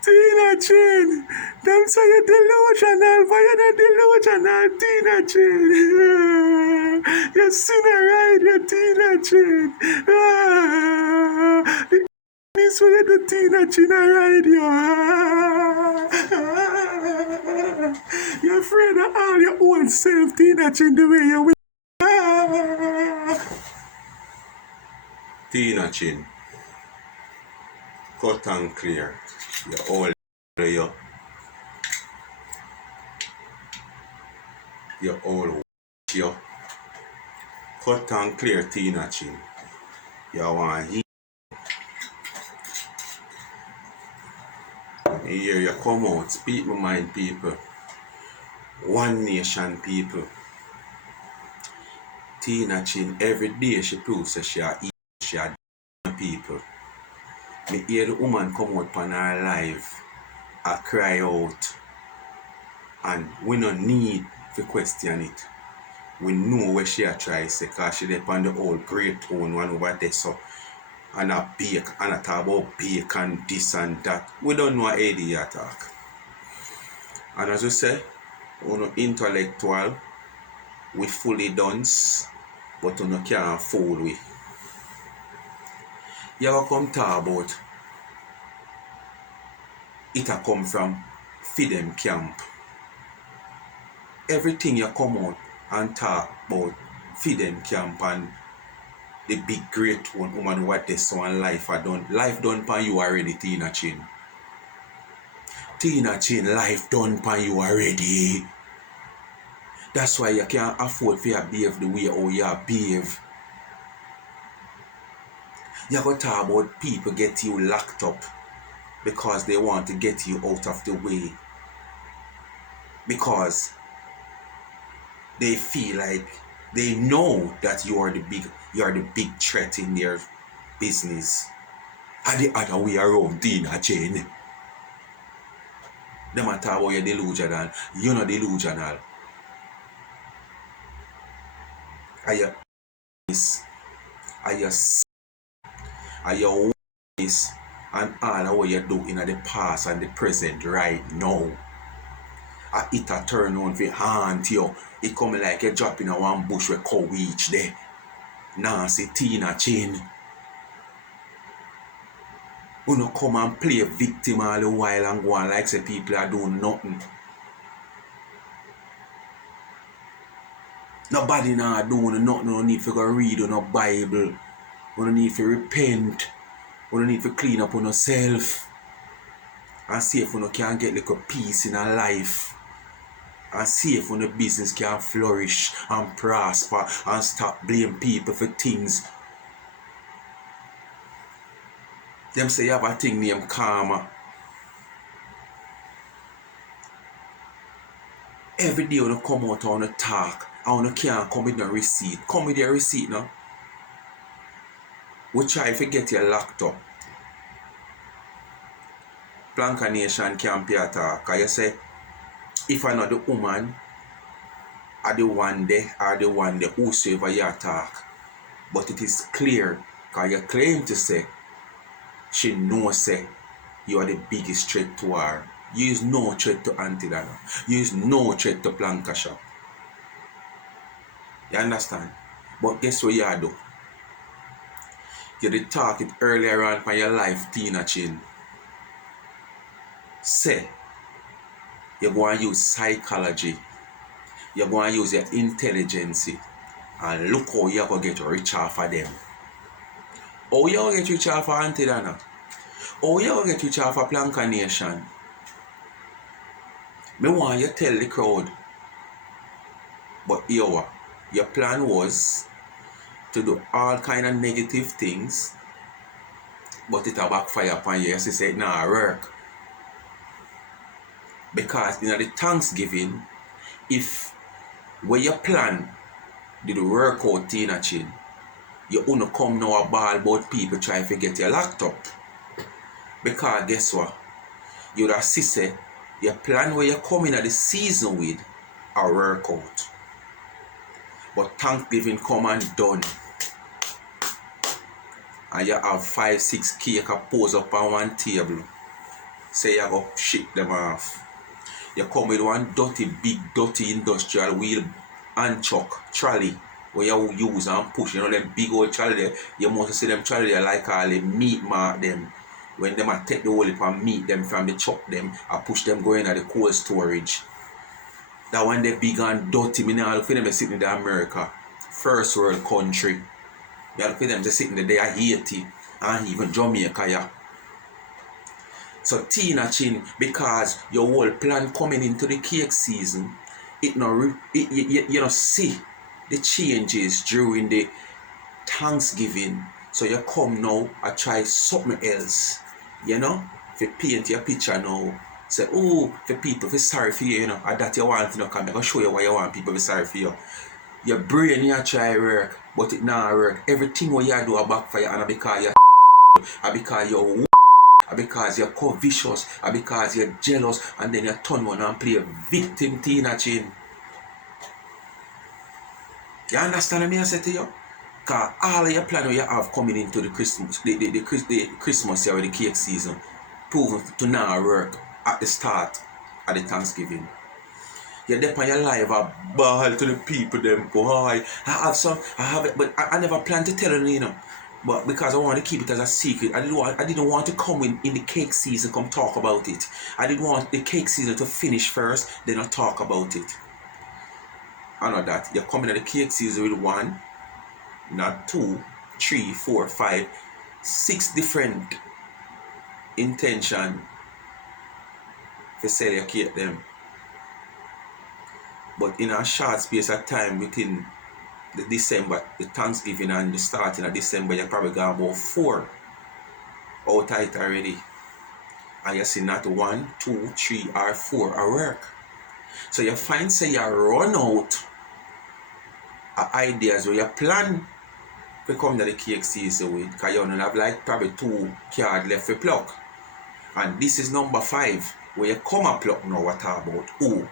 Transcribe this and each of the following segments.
Tina Chin, them say you're delusional, but you're not delusional, Tina Chin. You're sinner right, you're Tina Chin. This way the Tina Chin right, you're afraid of all your own self, Tina Chin, the way you will. Tina Chin, cut and clear. You're all you're all you. Cut and clear, Tina Chin. You want to hear you come out, speak my mind, people. One nation, people. Tina Chin, every day she proves that she a eat, she a people. Me hear the woman come out on her life, I cry out, and we no need to question it. We know where she a try say, cause she dey on the old great tone one over there so. And a bake, and a talk about bake and this and that. We don't know what AD attack. And as we say, we're intellectual, we fully dance, but we can't fool we. You come talk about it a come from Fidem camp. Everything you come out and talk about Fidem camp and the big great one woman what they saw in life are done. Life done pan you already, Tina Chin. Tina Chin, life done pan you already. That's why you can't afford to behave the way how you behave. You gotta talk about people get you locked up because they want to get you out of the way. Because they feel like they know that you are the big threat in their business. And the other way around, Tina Chin. Them a talk about you delusional. You're not delusional. Are you this and all of what you do in the past and the present right now? It a turn on for haunt you. It come like you drop in a one bush where cow each day. Nancy Tina Chin. You no come and play victim all the while and go on like say people are doing nothing. Nobody now doing nothing. No need to go read on no Bible. You don't need to repent. You don't need to clean up on yourself. And see if you can get like a peace in a life. And see if the business can flourish and prosper and stop blaming people for things. Them say you have a thing named karma. Every day when you come out on a talk and you can't come with no receipt. Come with your receipt now. We try to get you locked up. Planka Nation can't pay a talk. Because you say, if I know the woman are the one there or the one there whosoever you attack. But it is clear because you claim to say she knows say you are the biggest threat to her. You is no threat to Auntie Dana. You is no threat to Planka Shop. You understand? But guess what you do? You did talk it earlier on for your life, Tina Chin. Say, you're going to use psychology. You're going to use your intelligence. And look how you're going to get rich off of them. How you're going to get rich off of Auntie Dana? How you're going to get rich off of Planka Nation? Me want you tell the crowd. But your plan was to do all kind of negative things. But it a backfire upon you. So you say, nah, work. Because in the Thanksgiving, if where you plan did work out, Tina Chin, you won't come now a ball about people trying to get your locked up. Because guess what? You would have say your plan where you come in at the season with a work out. But Thanksgiving come and done. and you have 5-6 cake pose up on one table. Say you go ship them off. You come with one big dirty industrial wheel and chuck trolley where you use and push. You know them big old trolley there. You must see them trolley there like all the meat mark them. When them a take the whole heap and meat them from the chuck them, I push them going at the cold storage. That one they big and dirty. Me now look for them they sitting in the America, first world country. You look for them they sitting there at Haiti and even Jamaica. Yeah. So Tina Chin, because your whole plan coming into the cake season, you know see the changes during the Thanksgiving. So you come now and try something else. You know, if you paint your picture now, say, oh, for people feel sorry for you, you know, and that you want to know, come, I'm gonna show you why you want people to be sorry for you. Your brain you try work, but it not work. Everything what you do a backfire, and because you and because you're because you're covetous, and because you're jealous, and then you turn one and play a victim Tina Chin. You understand what I say to you? Because all of your plan you have coming into the Christmas, the Christmas year or the cake season, proven to now work at the start of the Thanksgiving. You're there on your life, a ball to the people, them boy. I have it, but I never planned to tell you, you know. But because I want to keep it as a secret, I didn't want to come in the cake season, come talk about it. I didn't want the cake season to finish first, then I talk about it. I know that you're coming at the cake season with 1, not 2, 3, 4, 5, 6 different intention to sell your cake them. But in a short space of time within the December, the Thanksgiving and the starting of December, you probably got about 4 out of it already. And you see not 1, 2, 3 or 4 at work. So you find say you run out of ideas where you plan to come to the cake season with, because you only have like probably 2 cards left to pluck. And this is number 5 where you come and pluck now what I talk about. Oh,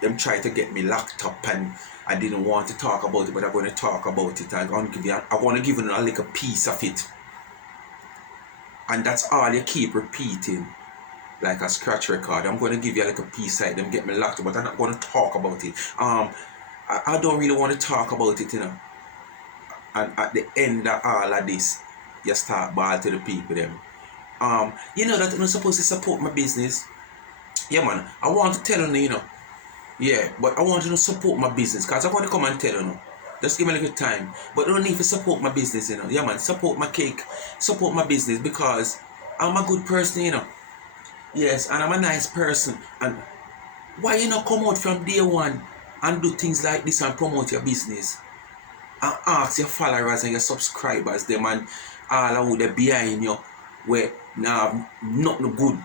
them try to get me locked up and I didn't want to talk about it, but I'm going to talk about it. I want to give you a little piece of it. And that's all you keep repeating like a scratch record. I'm going to give you a little piece of it. Them get me locked up, but I'm not going to talk about it. I don't really want to talk about it, you know. And at the end of all of this, you start ball to the people them. You know that I'm not supposed to support my business. Yeah, man. I want to tell you, you know. Yeah, but I want you to support my business because I want to come and tell you. Just give me a little time. But you don't need to support my business, you know. Yeah, man. Support my cake. Support my business because I'm a good person, you know. Yes, and I'm a nice person. And why you not come out from day one and do things like this and promote your business? And ask your followers and your subscribers, them and all of them behind you, where now nothing good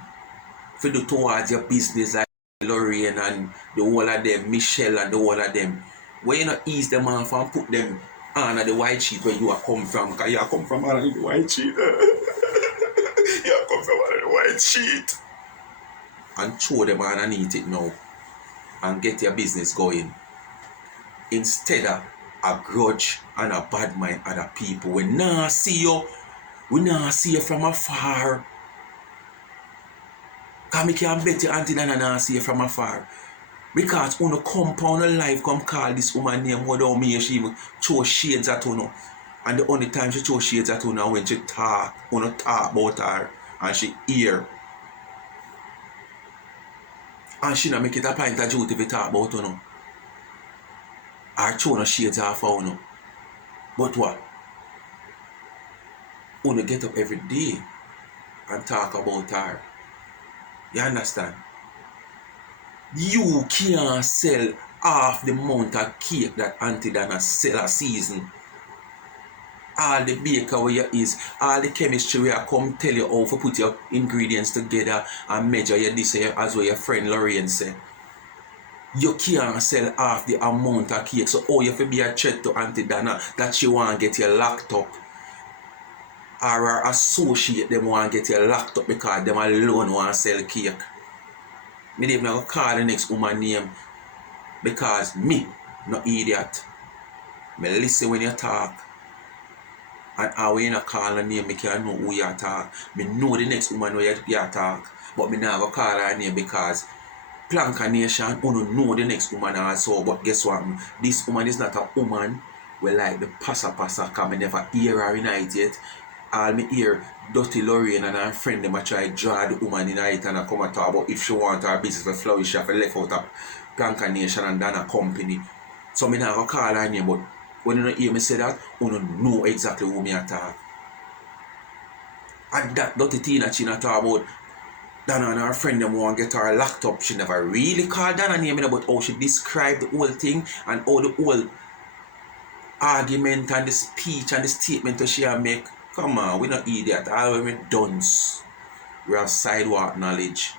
for do towards your business, like Lorraine and the whole of them, Michelle and the whole of them. Where you not ease them off and put them under the white sheet where you are come from, because you are come from under the white sheet. You are come from under the white sheet. And throw them underneath it now and get your business going. Instead of a grudge and a bad mind other people. We now see you from afar. Because I can bet you Auntie Nana now see you from afar. Because when you compound a life come call this woman name without me, she even throw shades at you. And the only time she throw shades at you now when she talk, when you talk about her and she hear. And she not make it a point of duty to talk about you. Or throw no shades off her you. But what? When you get up every day and talk about her. You understand? You can't sell half the amount of cake that Auntie Dana sell a season. All the baker where you is, all the chemistry where I come tell you how to put your ingredients together and measure your this as what your friend Lorraine say. You can't sell half the amount of cake. So how you have to be a threat to Auntie Dana that she want to get you locked up. Or her associate them want to get you locked up because them alone want to sell cake. Me even not call the next woman name because me, no idiot. Me listen when you talk And how you not call her name, me can know who you talk. Me know the next woman where you talk. But me not go call her name because Planka Nation, you know the next woman also. But guess what? This woman is not a woman. We like the passa because me never hear her in it yet. All me hear Dirty Lorraine and her friend them a try draw the woman in it and I come and talk about if she want her business to flourish, she have to left out of Planka Nation and done a company. So me not go call her name, but when you don't hear me say that, you don't know exactly who me talk. And that Dirty Tina she not talk about Dana and her friend them want to get her locked up. She never really called Dana name, but how she described the whole thing and how the whole argument and the speech and the statement that she make. Come on, we not idiot. All we dunce. We have sidewalk knowledge.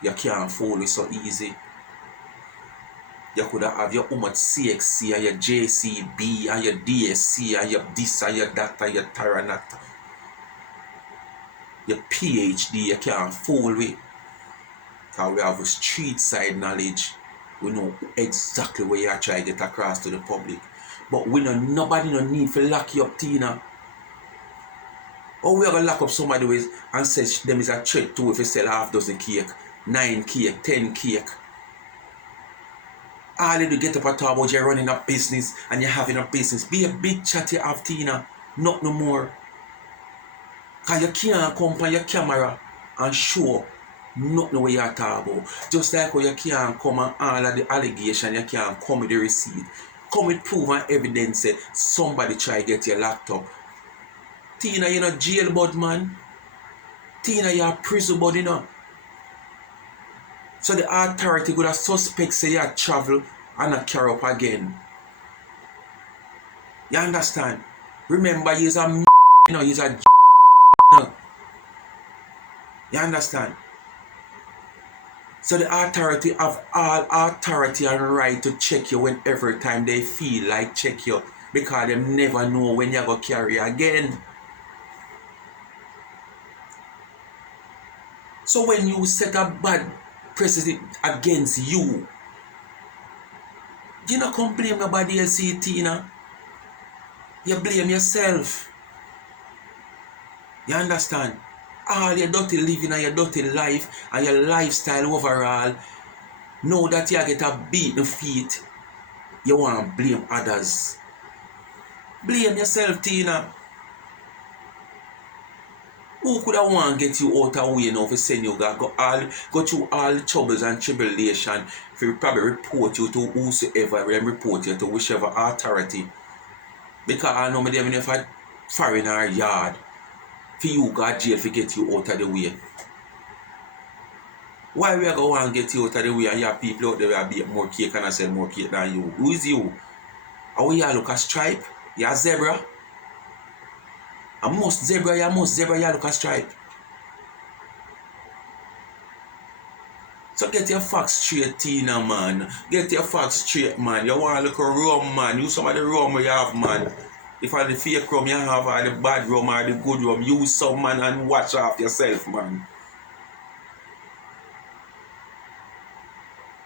You can't fool it so easy. You could have your CXC and your JCB and your DSC and your this and your that and your Taranat. Your PhD, you can't fool with. Because we have a street side knowledge. We know exactly where you are trying to get across to the public. But we know nobody no need to lock you up, Tina. Or we are going to lock up somebody with and say them is a threat to if you sell half dozen cake, 9 cake, 10 cake. All you do get up and talk about you're running a business and you're having a business. Be a big chat you have, Tina. Not no more. Because you can't come on your camera and show nothing what you're talking about. Just like how you can't come and all of the allegation, you can't come with the receipt. Come with proof and evidence that somebody try to get your laptop. Tina, you're not jail bud, man. Tina, you're a prison bud, you know. So the authority could have suspect say you travel and not carry up again. You understand? Remember, you're a you know, you're a you understand? So the authority have all authority and right to check you when every time they feel like check you. Because they never know when you're going to carry again. So when you set a bad precedent against you, you not come blame nobody else, Tina. You blame yourself. You understand? All your dirty living and your dirty life and your lifestyle overall, know that you get a beaten feet, you want to blame others. Blame yourself, Tina. Who could have want to get you out of way now for send you go through all troubles and tribulation for probably report you to whosoever and report you to whichever authority. Because I know me them if I foreigner yard for you got jail to get you out of the way. Why we are going to get you out of the way and you have people out there who bake more cake and I sell more cake than you? Who is you? How you look a stripe? You a zebra? A most zebra, you look a stripe. So get your facts straight, Tina, man. Get your facts straight, man. You want to look a rum, man. Use some of the rum you have, man. If I the fake rum you have, or the bad rum, or the good rum, use some, man, and watch off yourself, man.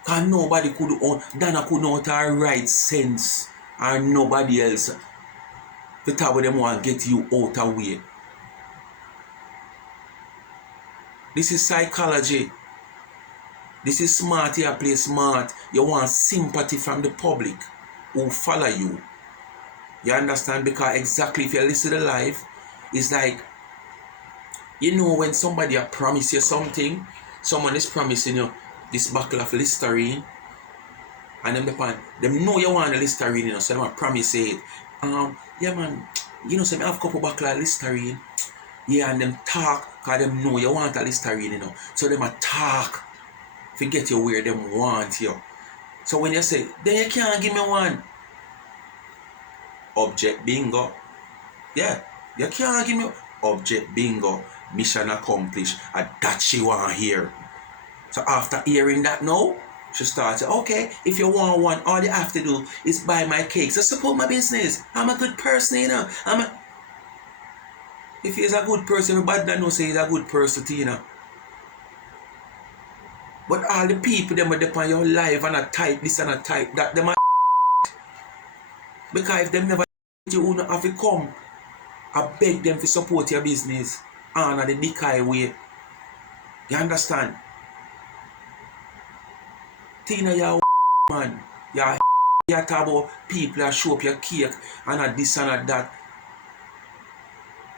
Because nobody could own, Dana could not have right sense, or nobody else. The type of them want to get you out of way. This is psychology. This is smart, you play smart. You want sympathy from the public who follow you. You understand? Because exactly if you listen to life, it's like, you know when somebody promise you something, someone is promising you this bottle of Listerine, and them know you want the Listerine, you know, so they promise it. Yeah man, you know, so I have a couple bottle of Listerine. Yeah, and them talk, because them know you want a Listerine, you know. So them talk to get you where them want you. So when you say, then you can't give me one. Object bingo. Yeah, you can't give me object bingo. Mission accomplished. And that she want to hear. So after hearing that now, she starts, okay, if you want one, all you have to do is buy my cakes. So support my business. I'm a good person, you know. If he's a good person, everybody that knows he's a good person, Tina. But all the people them are depend on your life and a type this and a type that, them are because if them never you wouldn't have to come. I beg them to support your business. Honor the decay way. You understand? Tina, you're man. You talk about people that show up your cake and a this and a that.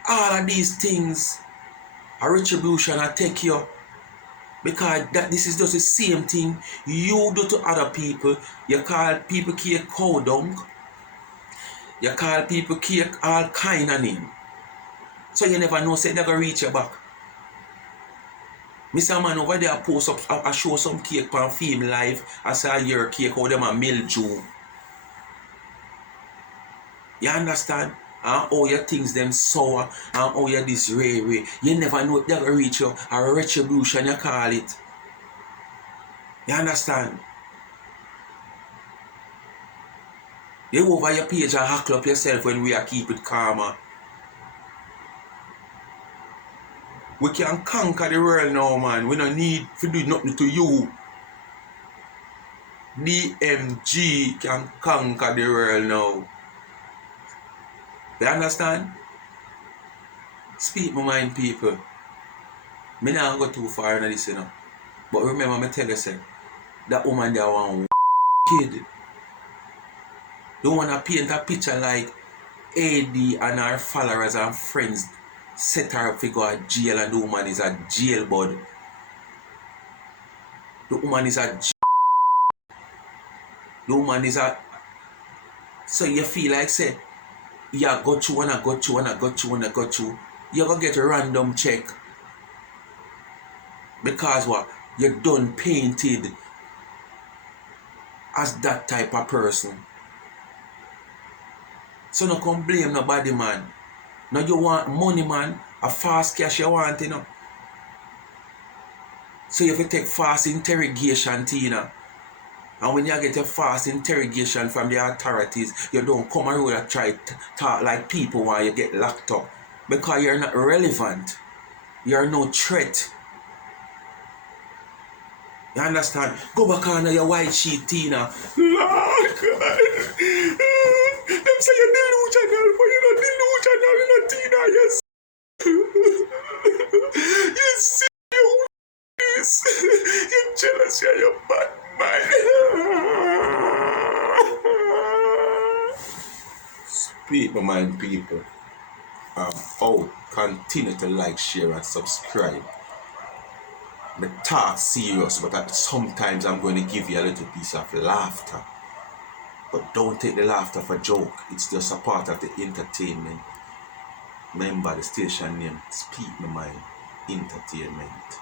All of these things, a retribution I take you. Because this is just the same thing you do to other people. You call people cake cow dung. You call people cake all kind of name. So you never know, say they're going to reach your back. Mr. Man over there post up, I show some cake on Fame Live. I say your cake, how them a mildew. You understand? And how your things them sour, and how you this rare. You never know they're going to reach you. A retribution, you call it. You understand? You over your page and hackle up yourself when we are keep it calmer. We can conquer the world now, man. We don't need to do nothing to you. DMG can conquer the world now. You understand? Speak my mind, people. Me not go too far in this, you know. But remember, me tell you, say, that woman there want kid. Don't want to paint a picture like AD and her followers and friends set her up to go to jail, and the woman is a jail bud. The woman is a The woman is a... So you feel like, say, yeah, go through and I go through and I go through and I go through. You're going to get a random check. Because what? You're done painted as that type of person. So no come blame nobody, man. Now you want money, man. A fast cash you want, you know. So you have to take fast interrogation, Tina. And when you get a fast interrogation from the authorities, you don't come around and try to talk like people while you get locked up. Because you're not relevant. You're no threat. You understand? Go back on your white sheet, Tina. Lord God. Them say you're delusional, but you're not delusional, you're not Tina. Yes. You see your weakness. You're jealous, you're bad mind. Speak my mind, people. Continue to like, share, and subscribe. I talk serious, but sometimes I'm going to give you a little piece of laughter. But don't take the laughter for a joke. It's just a part of the entertainment. Remember the station name, Speak My Mind Entertainment.